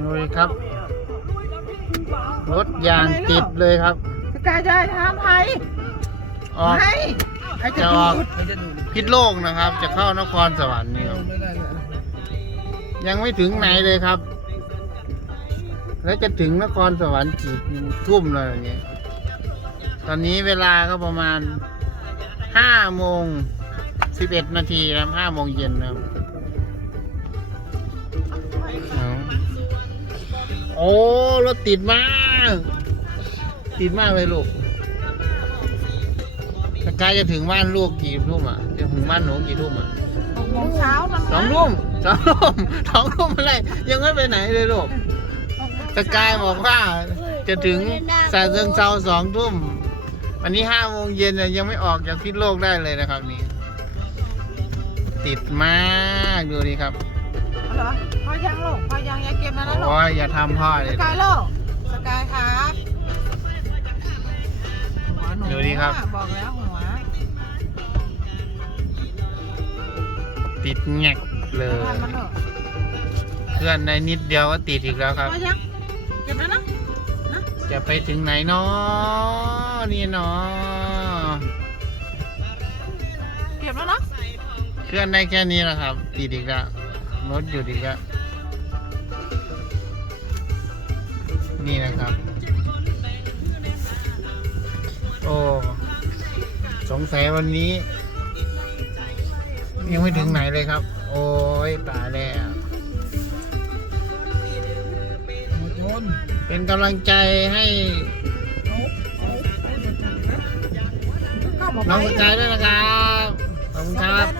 ดูดิครับ รถยางติดเลยครับสกายจะทำไผ่ออกให้ใครจะจะดูออกดมันจะดูดพิษโลกนะครับ จะเข้านครสวรรค์นี่ครับไม่ได้เลยยังไม่ถึงไหนเลยครับ แล้วจะถึงนครสวรรค์กี่ทุ่มเลยอย่างเงี้ยตอนนี้เวลาก็ประมาณห้าโมงสิบเอ็ดนาทีนะครับห้าโมงเย็นนะครับ โอ้รถติดมาก ติดมากเลยลูกสกายจะถึงบ้านลูกกี่ทุ่มอะจะถึงบ้านหนูกี่ทุ่มอะหกโมงเช้ามันสองทุ่มสองทุ่มสองทุ่มอะไรยังไม่ไปไหนเลยลูกสกายบอกว่าจะถึงสาเชิงเซาสองทุ่มวันนี้ห้าโมงเย็นเนี่ยยังไม่ออกจากพิษโลกได้เลยนะครับนี่ ติดมากดูดิครับ เหรอพอยังลูกพอยังอย่าเก็บนะนะลูกโอ้ยอย่าทำพ่อเลสย กายลูกสกายครับหัวหนูดูดิครับ บอกแล้วหัวติดแงกเลทำยมันเถอะเคลื่อนได้นิดเดียวก็ติดอีกแล้วครับพอยังเก็บแล้วนะจะไปถึงไหนเนาะนี่เนาะเก็บแล้วเนาะเคลื่อนได้แค่นี้แหละครับ ติดอีกแล้ว รถหยุดอีกแล้วนี่นะครับ โอ้ สงสัยวันนี้ ยังไม่ถึงไหนเลยครับ โอ้ยตายแล้วหมดชนเป็นกำลังใจให้ก็บอกน้องไปสกายด้วยนะครับ ขอบคุณครับ